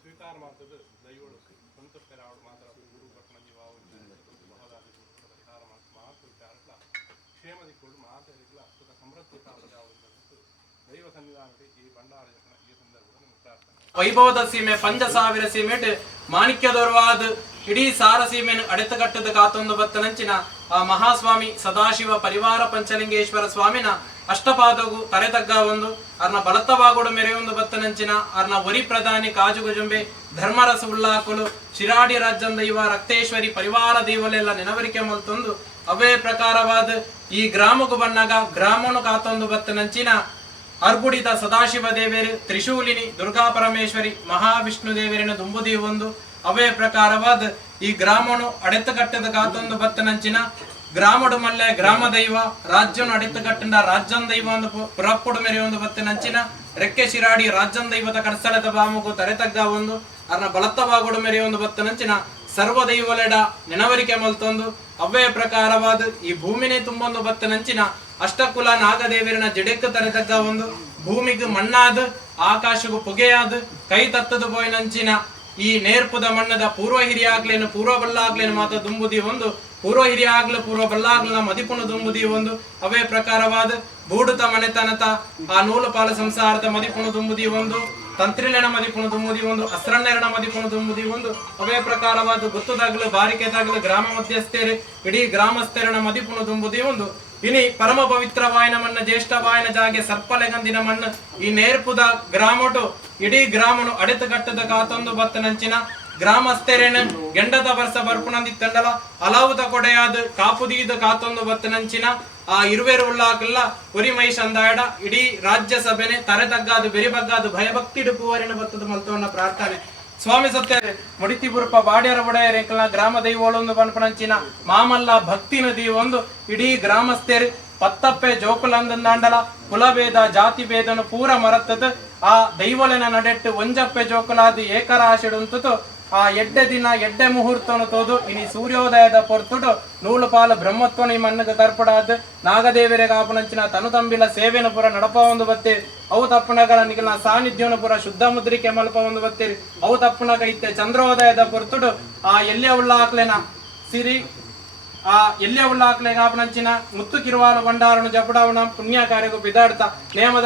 ಸ್ವೀಕಾರ ಮಾಡ್ತದೆ ದೈವಗಳು ಸಂತುಷ್ಟರಾವಡು ಮಾತ್ರ ಗುರು ಪಟ್ಟಣ ಜೀವಾವು ಬಹಳಾಗಿ ಪರಿಹಾರ ಮಾತು ವಿಚಾರಗಳ ಕ್ಷೇಮದಿಕ್ಕುಳು ಮಾತರಿಗಳ ಸುಖ ಸಮೃದ್ಧಿ ಕಾಲದ ದೈವ ಸನ್ನಿಧಾನಕ್ಕೆ ಈ ಭಂಡಾರ ಈ ಸಂದರ್ಭದಲ್ಲಿ ನಿಮ್ಮ ಪ್ರಾರ್ಥನೆ ವೈಭವದ ಸೀಮೆ 5000 ಸೀಮೆಟ್ ಮಾಣಿಕ್ಯದೊರ್ವಾದ ಇಡೀ ಸಾರ ಸೀಮೆಯನ್ನು ಅಡೆತಗಟ್ಟದ ಕಾತೊಂದು ಬತ್ತನಂಚಿನ ಆ ಮಹಾಸ್ವಾಮಿ ಸದಾಶಿವ ಪರಿವಾರ ಪಂಚಲಿಂಗೇಶ್ವರ ಸ್ವಾಮಿನ ಅಷ್ಟಪಾದಗೂ ತರೆತಗ್ಗ ಒಂದು ಅರ್ನ ಬಲತ್ತವಾಗೋಡು ಮೆರೆಯೊಂದು ಬತ್ತನಂಚಿನ ಅರ್ನ ವರಿ ಪ್ರಧಾನಿ ಕಾಜುಗುಜುಂಬೆ ಧರ್ಮರಸ ಉಳ್ಳಾಕುಲು ಶಿರಾಡಿ ರಾಜ್ಯಂದ ಇವ ರಕ್ತೇಶ್ವರಿ ಪರಿವಾರ ದೇವಲೆಲ್ಲ ನೆನವರಿಕೆ ಮಲ್ತೊಂದು ಅವೇ ಪ್ರಕಾರವಾದ ಈ ಗ್ರಾಮಗೂ ಬಣ್ಣಗ ಗ್ರಾಮನು ಕಾತೊಂದು ಬತ್ತನಂಚಿನ ಅರ್ಬುಡಿತ ಸದಾಶಿವ ದೇವೇರು ತ್ರಿಶೂಲಿನಿ ದುರ್ಗಾ ಪರಮೇಶ್ವರಿ ಮಹಾವಿಷ್ಣು ದೇವರಿನ ದುಂಬುದಿ ಒಂದು ಅವೇ ಪ್ರಕಾರವಾದ ಈ ಗ್ರಾಮನು ಅಡೆತಗಟ್ಟದ ಕಾತೊಂದು ಬತ್ತನಂಚಿನ ಗ್ರಾಮಡು ಮಲ್ಲೆ ಗ್ರಾಮ ದೈವ ರಾಜ್ಯನು ಅಡೆತಗಟ್ಟಂಡ ರಾಜ್ಯನ್ ದೈವ ಒಂದು ಪುರಪ್ಪುಡು ಮೆರೆ ಒಂದು ಬತ್ತನಂಚಿನ ರೆಕ್ಕೆ ಶಿರಾಡಿ ರಾಜ್ಯನ್ ದೈವದ ಕರ್ಸಲದ ಬಾಮುಗು ತರೆತಗ್ಗ ಒಂದು ಅರ್ನ ಬಲತ್ತವಾಗುಡು ಮೆರೆ ಒಂದು ಬತ್ತನಂಚಿನ ಸರ್ವ ದೈವಲೆಡ ನೆನವರಿಕೆ ಮಲ್ತೊಂದು ಅವೇ ಪ್ರಕಾರವಾದ ಈ ಭೂಮಿನೇ ತುಂಬೊಂದು ಬತ್ತನಂಚಿನ ಅಷ್ಟಕುಲ ನಾಗದೇವರಿನ ಜಡೆಕ್ಕು ತರೆತಗ್ಗ ಒಂದು ಭೂಮಿಗೂ ಮಣ್ಣಾದ ಆಕಾಶಗೂ ಪೊಗೆಯಾದ ಕೈ ತತ್ತದು ಪೋಯಿನಂಚಿನ ಈ ನೇರ್ಪುದ ಮಣ್ಣದ ಪೂರ್ವ ಹಿರಿಯಾಗ್ಲೇನು ಪೂರ್ವ ಬಲ್ಲಾಗ್ಲೇನು ಮಾತ ದುಂಬುದಿ ಒಂದು ಪೂರ್ವ ಹಿರಿಯಾಗ್ಲ ಪೂರ್ವ ಬಲ್ಲಾಗ್ಲ ಮದಿಪುಣ ದುಂಬುದಿ ಒಂದು ಅವೇ ಪ್ರಕಾರವಾದ ಬೂಡುತ ಮನೆತನತ ಆ ನೂಲು ಪಾಲ ಸಂಸಾರದ ಮದಿಪುಣ ದುಂಬುದಿ ಒಂದು ತಂತ್ರಿಲೆನ ಮದಿಪುಣ ದುಂಬುದಿ ಒಂದು ಅಸ್ರಣ್ಣೆರಣ ಮದಿಪುಣ ದುಂಬುದಿ ಒಂದು ಅವೇ ಪ್ರಕಾರವಾದ ಗೊತ್ತದಾಗ್ಲು ಬಾರಿಕೆದಾಗ್ಲು ಗ್ರಾಮ ಮಧ್ಯಸ್ಥೇರಿ ಇಡೀ ಗ್ರಾಮಸ್ಥೆರಣ ಮದಿಪುಣ ದುಂಬುದಿ ಒಂದು ಇನಿ ಪರಮ ಪವಿತ್ರವಾಯನ ಮಣ್ಣ ಜ್ಯೇಷ್ಠವಾಯನ ಜಾಗೆ ಸರ್ಪಲೆಗಂದಿನ ಮಣ್ಣು ಈ ನೇರ್ಪುದ ಗ್ರಾಮಟು ಇಡೀ ಗ್ರಾಮನು ಅಡೆತಗಟ್ಟದ ಕಾತೊಂದು ಬತ್ತನಂಚಿನ ಗ್ರಾಮಸ್ಥರೇನ ಗೆಂಡದ ವರ್ಷ ಬರ್ಪುಣಂದಿತ್ತಂಡಲ ಅಲಾವುದ ಕೊಡೆಯಾದ ಕಾಪುದೀದ ಕಾತೊಂದು ಬತ್ತನಂಚಿನ ಆ ಇರುವೇರು ಉಳ್ಳಾಕಲ್ಲ ಉರಿ ಮೈಷಂದಾಡ ಇಡೀ ರಾಜ್ಯ ಸಭೆನೆ ತರೆತಗ್ಗಾದು ಬೆರಿಬಗ್ಗಾದು ಭಯಭಕ್ತಿ ಡುಪುವರಿನ ಬತ್ತದ ಮಲ್ತವನ್ನ ಪ್ರಾರ್ಥನೆ ಸ್ವಾಮಿ ಸತ್ಯ ಮುಡಿತಿಬುರುಪ ಬಾಡ್ಯರ ಬಡೆಯರೇಕಲ ಗ್ರಾಮ ದೈವೋಳೊಂದು ಪನ್ಪಣಂಚಿನ ಮಾಮಲ್ಲ ಭಕ್ತಿ ನದಿ ಒಂದು ಇಡೀ ಗ್ರಾಮಸ್ಥೇರಿ ಪತ್ತಪ್ಪೆ ಜೋಕುಲಂದಂದಾಂಡಲ ಕುಲಭೇದ ಜಾತಿ ಭೇದನು ಪೂರ ಮರತ್ತದ ಆ ದೈವಲೆನ ನಡೆಟ್ಟು ಒಂಜಪ್ಪೆ ಜೋಕುಲಾದ ಏಕರಾಶಿಡುಂತತು ಆ ಎಡ್ಡೆ ದಿನ ಎಡ್ಡೆ ಮುಹೂರ್ತವನ್ನು ತೋದು ಇನಿ ಸೂರ್ಯೋದಯದ ಪೊರ್ತುಡು ನೂಲು ಪಾಲು ಬ್ರಹ್ಮತ್ವನ ಈ ಮಣ್ಣಗೆ ತರ್ಪಡಾದ ನಾಗದೇವರೆ ಕಾಪನಂಚಿನ ತನು ತಂಬಿಲ ಸೇವೆನ ಪುರ ನಡಪ ಒಂದು ಬತ್ತೇರಿ ಅವು ತಪ್ಪಣಗಳ ನಿಗಲ ಸಾನ್ನಿಧ್ಯವನ್ನು ಪುರ ಶುದ್ಧ ಮುದ್ರಿಕೆ ಮಲ್ಪ ಒಂದು ಬತ್ತೇರಿ ಅವು ತಪ್ಪಣಗ ಇತ್ತೆ ಚಂದ್ರೋದಯದ ಪೊರ್ತುಡು ಆ ಎಲ್ಲೆ ಉಳ್ಳಾಕ್ಲೆನ ಸಿರಿ ಆ ಎಲ್ಲೆ ಉಳ್ಳಾಕ್ಲೆ ಕಾಪನಂಚಿನ ಮುತ್ತು ಕಿರುವಾಲು ಭಂಡಾರನು ಜಪಡವನ ಪುಣ್ಯ ಕಾರ್ಯಗೂ ಬಿದಾಡ್ತ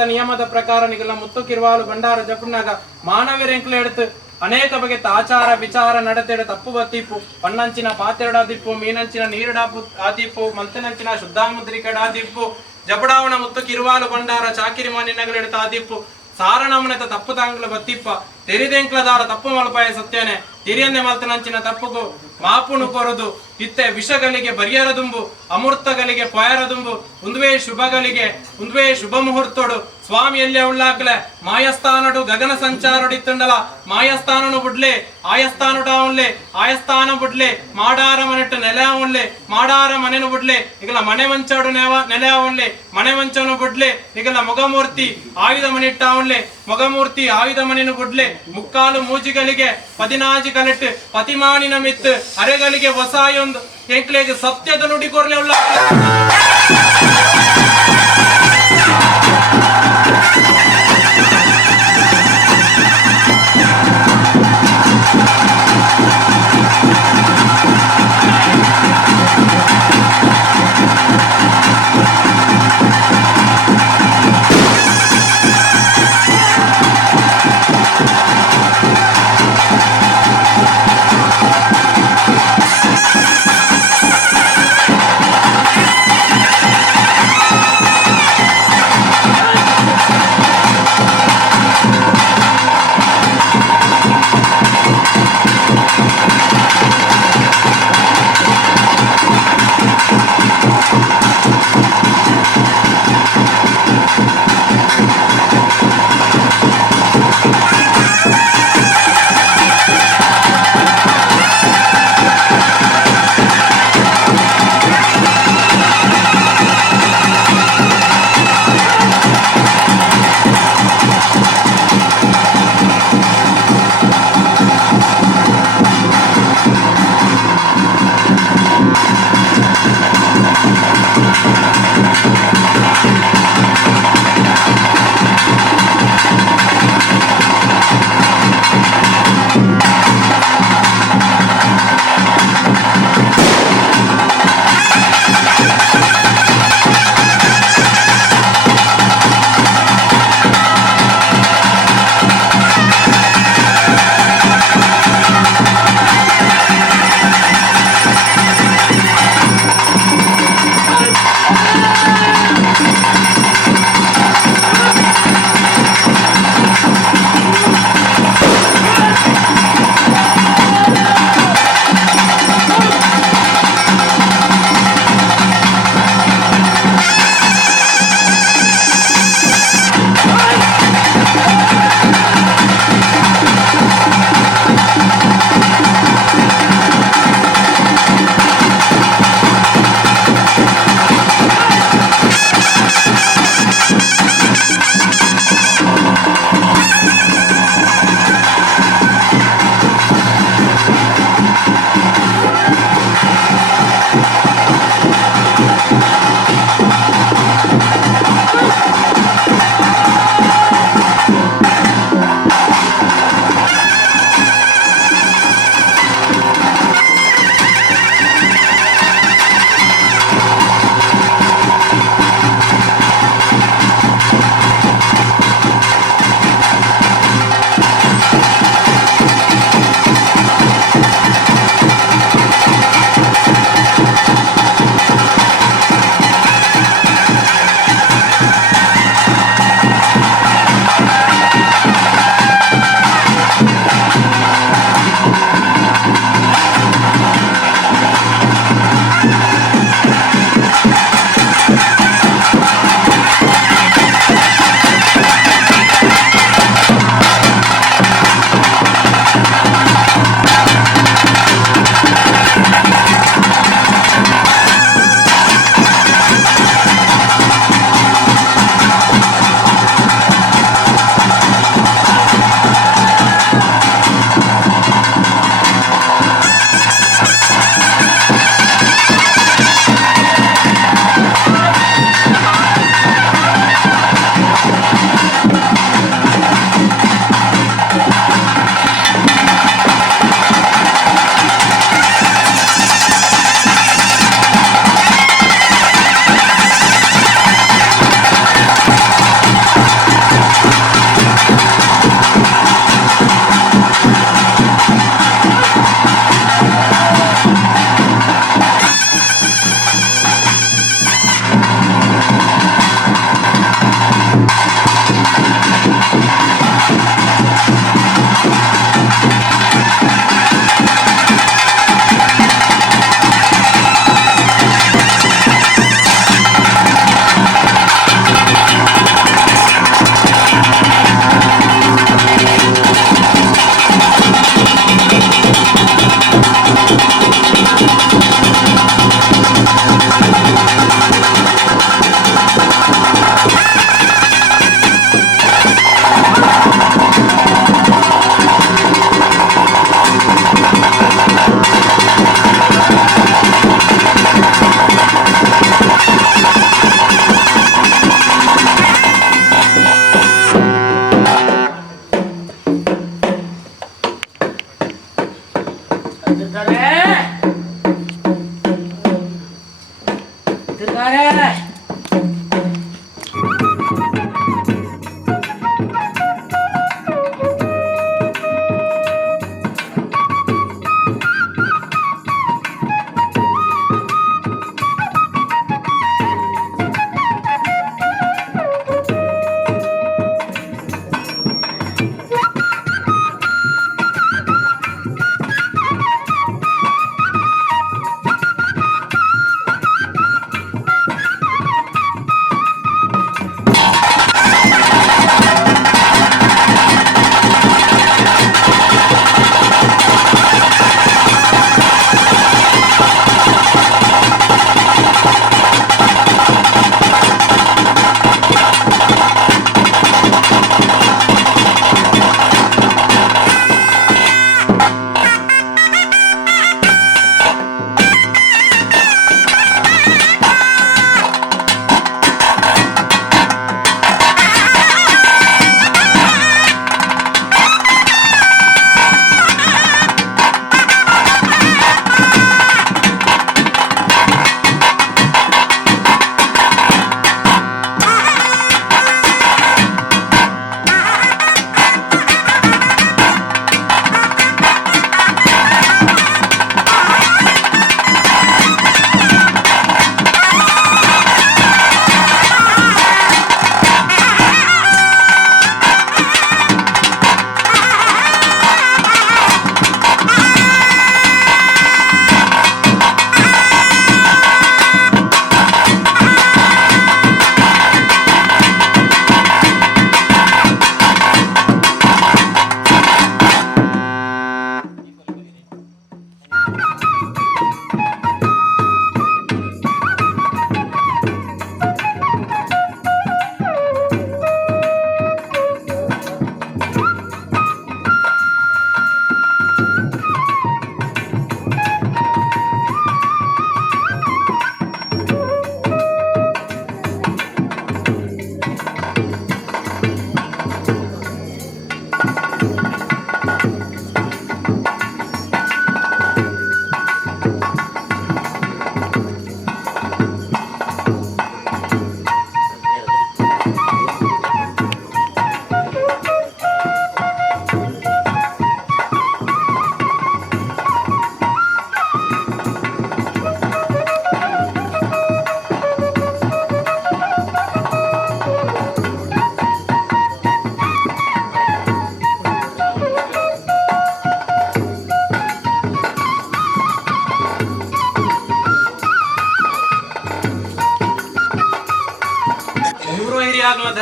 ನಿಯಮದ ಪ್ರಕಾರ ನಿಗಲ ಮುತ್ತು ಕಿರುವಾಲು ಭಂಡಾರ ಜಪುನಾಗ ಮಾನವರೆಂಕ್ಲೆ ಎಡ್ತು ಅನೇಕ ಬಗೆಯ ಆಚಾರ ವಿಚಾರ ನಡತೆಡ ತಪ್ಪು ಬತ್ತಿಪ್ಪು ಪಣ್ಣಂಚಿನ ಪಾತೆರಡಾದಿಪ್ಪು ಮೀನಂಚಿನ ನೀರಡಾಪು ಆದಿಪ್ಪು ಮಂತನಂಚಿನ ಶುದ್ಧಾಮುದ್ರಿಕಡಾದಿಪ್ಪು ಜಪಡಾವಣ ಮುತ್ತು ಕಿರುವಾಲು ಭಂಡಾರ ಚಾಕಿರಿ ಮಣ್ಣಿನಗಳೆಡ್ತ ಆದಿಪ್ಪು ಸಾರಣಮನೆತ ತಪ್ಪು ತಾಂಗ್ಲ ಬತ್ತಿಪ್ಪ ತೆರಿದೆಂಕ್ಲದಾರ ತಪ್ಪು ಮಲ್ಪಾಯ ಸತ್ಯನೆ ತಿರಿಯಂದೆ ಮಲ್ತನಂಚಿನ ತಪ್ಪುಗು ಮಾಪುಣು ಕೊರದು ಇತ್ತೆ ವಿಷಗಳಿಗೆ ಬರಿಯರದುಂಬು ಅಮೃತಗಳಿಗೆ ಪೊಯರದುಂಬು ಉಂದುವೆ ಶುಭಗಳಿಗೆ ಉಂದುವೆ ಶುಭ ಮುಹೂರ್ತೋಡು ಸ್ವಾಮಿ ಎಲ್ಲೇ ಉಳ್ಳಾಕ್ಲೆ ಮಾಯಸ್ಥಾನಡು ಗಗನ ಸಂಚಾರಡಿತ್ತಂಡಲ ಮಾಯಸ್ಥಾನನು ಬುಡ್ಲೆ ಆಯಸ್ಥಾನುಡಾವನ್ಲೆ ಆಯಸ್ಥಾನ ಬುಡ್ಲೆ ಮಾಡಾರ ಮನೆಟ್ಟು ನೆಲೆಯವನ್ಲೆ ಮಾಡಾರ ಮನೆನು ಬುಡ್ಲೆ ಈಗಲ ಮನೆ ಮಂಚಾಡು ನೆಲೆಯವನ್ಲೆ ಮನೆ ಮಂಚನು ಬುಡ್ಲೆ ಈಗಲ ಮೊಗಮೂರ್ತಿ ಆಯುಧ ಮನಿಟ್ಟಾವನ್ಲೆ ಮೊಗಮೂರ್ತಿ ಆಯುಧ ಮನೆನು ಬುಡ್ಲೆ ಮುಕ್ಕಾಲು ಮೂಜಿಗಳಿಗೆ ಪದಿನಾಜಿ ಕಲೆಟ್ಟು ಪತಿಮಾನಿನ ಮಿತ್ತು ಅರೆಗಳಿಗೆ ಹೊಸಾಯೊಂದು ಎಂಕ್ಲೆಗೆ ಸತ್ಯದ ನುಡಿಕೊರ್ಲೆ ಉಳ್ಳ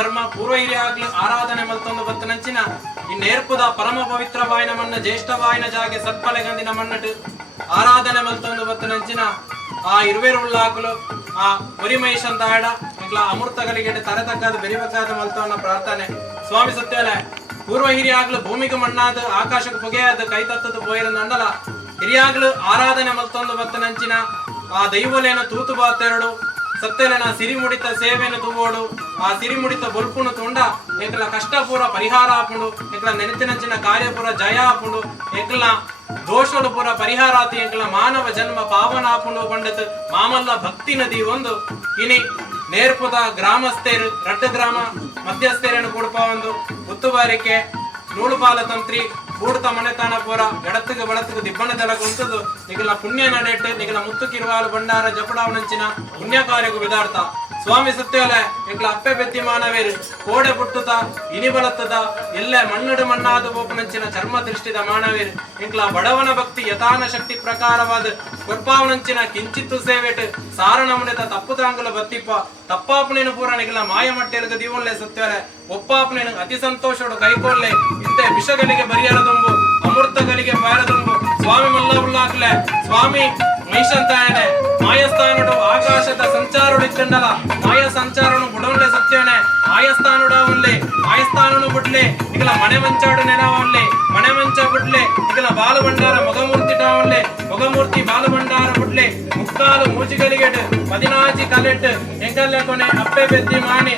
ಧರ್ಮ ಪೂರ್ವ ಹಿರಿಯಾಗ್ಲು ಆರಾಧನೆ ಮಲ್ತೊಂದು ಬತ್ತನಂಚಿನ ಈ ನೇರ್ಪುದ ಪರಮ ಪವಿತ್ರವಾಯಿನ ಮನ್ನ ಜ್ಯೇಷ್ಠವಾಯಿನ ಜಾಗೆ ಸತ್ಪಲೆಗಂದಿನ ಮನ್ನಟ್ಟು ಆರಾಧನೆ ಮಲ್ತೊಂದು ಬತ್ತನಂಚಿನ ಆ ಇರುವೆರುಳ್ಳಾಕಲು ಆ ಪರಿಮೈಷನ್ ತಾಡ ಇಂಕ್ಲ ಅಮೃತಗಳಿಗೆ ತರತಕ್ಕಾದ ಬೆರಿಬೇಕಾದ ಮಲ್ತವನ್ನ ಪ್ರಾರ್ಥನೆ ಸ್ವಾಮಿ ಸತ್ಯಲ ಪೂರ್ವ ಹಿರಿಯಾಗ್ಲು ಭೂಮಿಗೆ ಮಣ್ಣಾದ ಆಕಾಶಕ್ಕೆ ಪೊಗೆಯಾದ ಕೈ ತತ್ತದ ಪೋಯಿರಂದ ಅಂಡಲ ಹಿರಿಯಾಗ್ಲು ಆರಾಧನೆ ಮಲ್ತೊಂದು ಬತ್ತನಂಚಿನ ಆ ದೈವಲೇನ ತೂತು ಬಾತೆರಡು ಸತ್ಯಲೆನ ಸಿರಿ ಮುಡಿತ ಸೇವೆಯನ್ನು ತೂಗೋಡು ಆ ಸಿರಿ ಮುಡಿತ ಬೊಲ್ಪುನು ತುಂಡ ಏಕಲ ಕಷ್ಟ ಪೂರ ಪರಿಹಾರ ಆಪುಂಡು ಏಕಲ ನೆನತಿನಂಚಿನ ಕಾರ್ಯ ಪೂರ ಜಯ ಆಪುಂಡು ಏಕಲ ದೋಷಲು ಪೂರ ಪರಿಹಾರಾತಿ ಏಕಲ ಮಾನವ ಜನ್ಮ ಪಾವನ ಆಪುಂಡು ಪಂಡಿತ್ ಮಾಮಲ್ಲ ಭಕ್ತಿ ನದಿ ಒಂದು ಇನಿ ನೇರ್ಪುದ ಗ್ರಾಮಸ್ಥರು ರಟ್ಟ ಗ್ರಾಮ ಮಧ್ಯಸ್ಥರನ್ನು ಕೊಡಪ ಒಂದು ಉತ್ತುವಾರಿಕೆ ನೂಳುಪಾಲ ತಂತ್ರಿ ಬೂಡ್ತ ಮನೆತಾನ ಪೂರ ಎಡತ್ತಿಗೆ ಬಳತ್ತಿಗೆ ದಿಬ್ಬಣದೆಲ್ಲ ಕುಂತದು ನಿಗಲ ಪುಣ್ಯ ನಡೆಟ್ಟು ನಿಗಲ ಮುತ್ತು ಕಿರುವಾಲು ಭಂಡಾರ ಜಪಡಾವನಂಚಿನ ಪುಣ್ಯ ಕಾರ್ಯకు ವಿದಾರ್ಥ ಸ್ವಾಮಿ ಸತ್ಯೋಲೆ ಎಂಕ್ಲ ಅಪ್ಪೆ ಬೆತ್ತಿ ಮಾನವೇರು ಕೋಡೆ ಪುಟ್ಟುತ ಇನಿ ಬಲತ್ತದ ಎಲ್ಲೆ ಮಣ್ಣಡು ಮಣ್ಣಾದ ಬೋಪನಂಚಿನ ಚರ್ಮ ದೃಷ್ಟಿದ ಮಾನವೇರು ಎಂಕ್ಲ ಬಡವನ ಭಕ್ತಿ ಯಥಾನ ಶಕ್ತಿ ಪ್ರಕಾರವಾದ ಕೊರ್ಪಾವನಂಚಿನ ಕಿಂಚಿತ್ತು ಸೇವೆಟ್ ಸಾರಣ ಮುನೆತ ತಪ್ಪುತಾಂಗುಲ ಬತ್ತಿಪ್ಪ ತಪ್ಪಾಪನೇನು ಪೂರ ನಿಗಲ ಮಾಯ ಮಟ್ಟೆಲ್ಗ ದೀವನ್ಲೆ ಸತ್ಯೋಲೆ ಒಪ್ಪಾಪನೇನು ಅತಿ ಸಂತೋಷಡು ಕೈಕೊಳ್ಳೆ ಇಂತೆ ವಿಷಗಳಿಗೆ ಬರಿಯರದುಂಬು ಅಮೃತಗಳಿಗೆ ಪಾಯರದುಂಬು ಸ್ವಾಮಿ ಮಲ್ಲವುಳ್ಳಾಕ್ಲೆ ಸ್ವಾಮಿ ಮೈಷಂತಾಯನೆ ಮಾಯಸ್ಥಾನುಡು ಆಕಾಶದ ಸಂಚಾರುಡಿಕ್ಕಂಡಲ ಮಾಯ ಸಂಚಾರನು ಬುಡವನ್ಲೆ ಸತ್ಯನೆ ಮಾಯಸ್ಥಾನುಡವನ್ಲೆ ಮಾಯಸ್ಥಾನನು ಬಿಡ್ಲೆ ನಿಗಲ ಮನೆ ಮಂಚಾಡು ನೆನವನ್ಲೆ ಮನೆ ಮಂಚ ಬಿಡ್ಲೆ ನಿಗಲ ಬಾಲು ಭಂಡಾರ ಮೊಗಮೂರ್ತಿ ಟಾವನ್ಲೆ ಮೊಗಮೂರ್ತಿ ಬಾಲು ಭಂಡಾರ ಬಿಡ್ಲೆ ಮುಕ್ಕಾಲು ಮೂಜಿಗಲಿಗೆಟ್ ಪದಿನಾಜಿ ಕಲೆಟ್ ಎಂಕಲ್ಲೆ ಕೊನೆ ಅಪ್ಪೆ ಬೆದ್ದಿ ಮಾಣಿ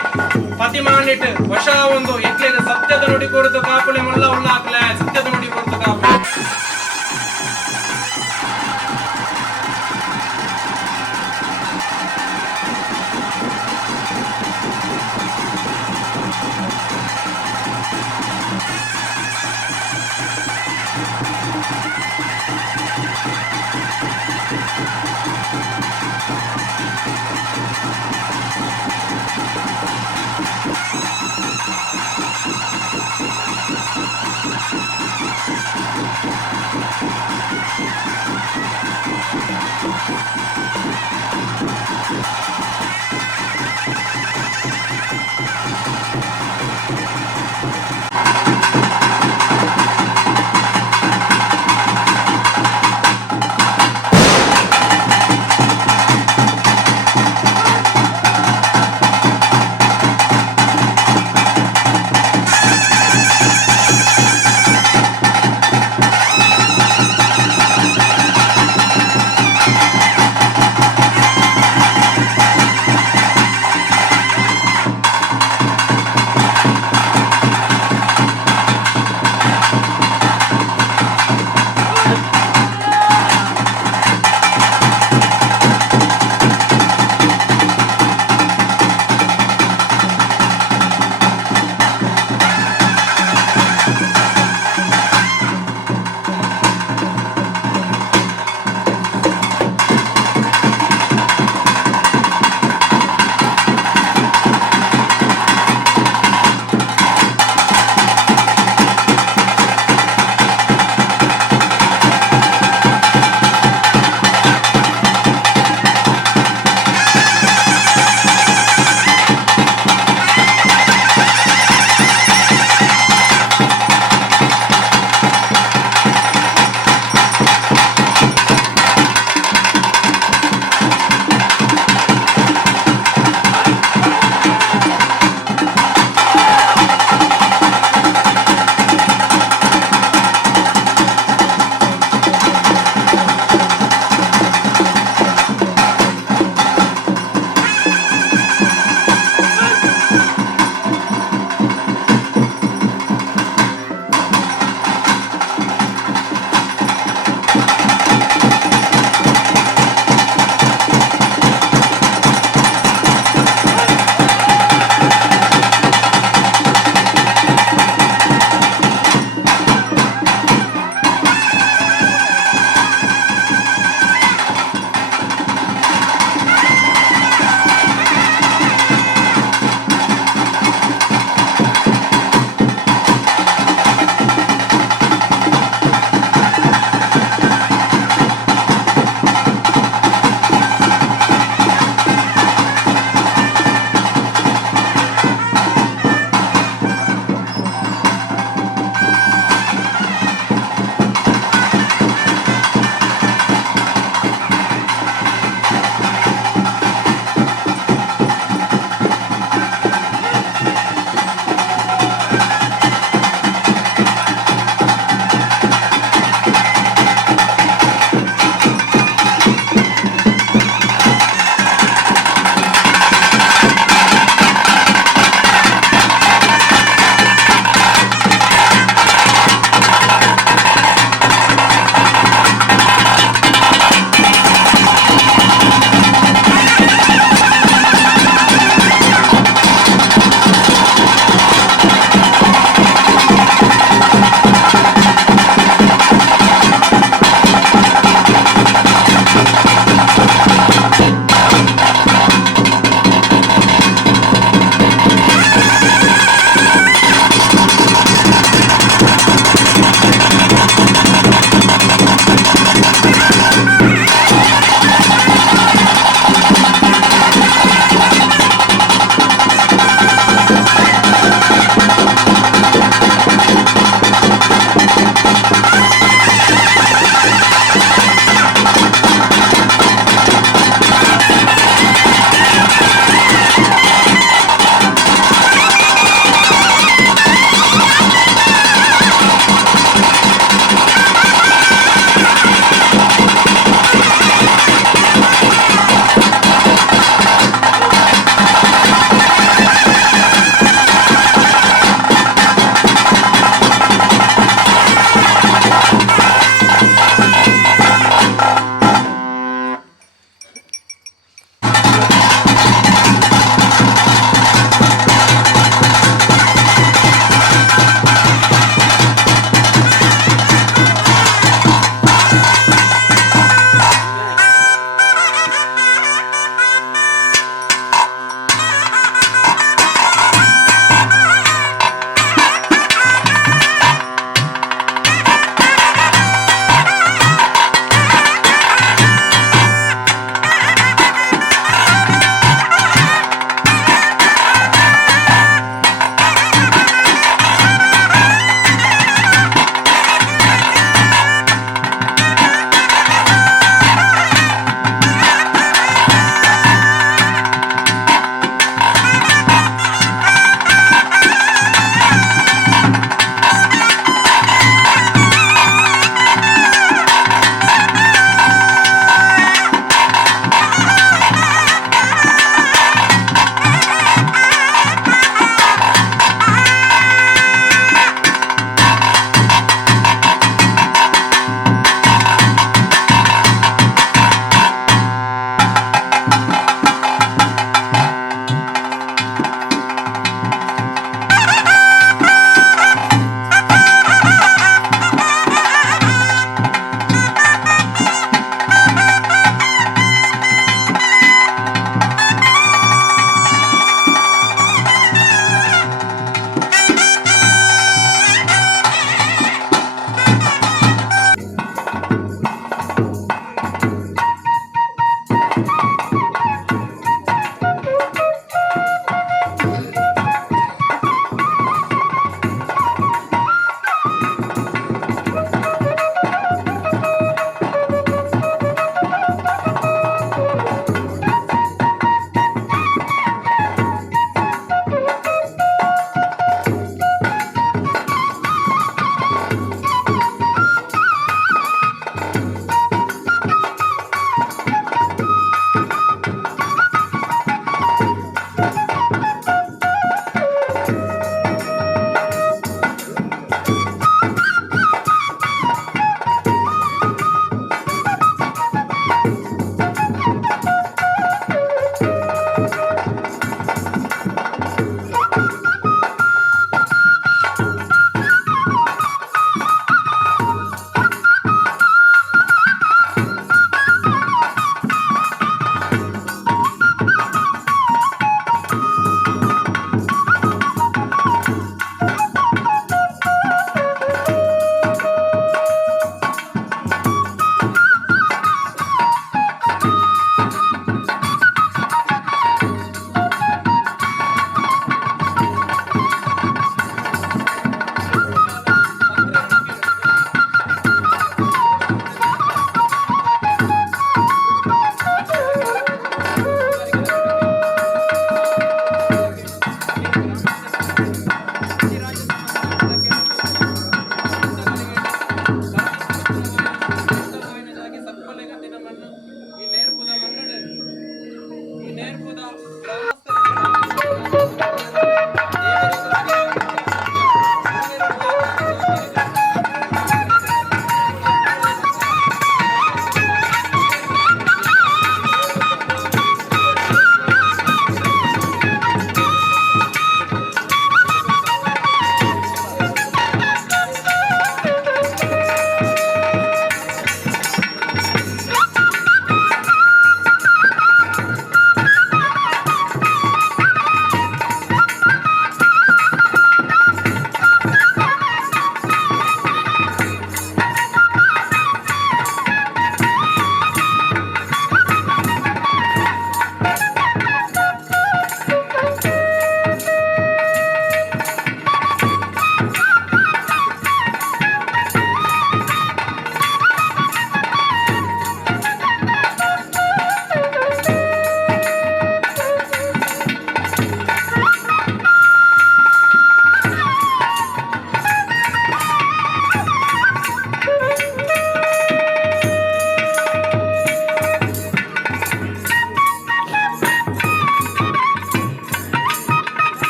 ಪತಿ ಮಾಣಿಟ್ ವಶ ಒಂದು ಎಕ್ಲೆಗೆ ಸತ್ಯದ ನುಡಿ ಕೊಡುದು ಕಾಪುಳೆ ಮಲ್ಲ ಉಳ್ಳಾಕ್ಲೆ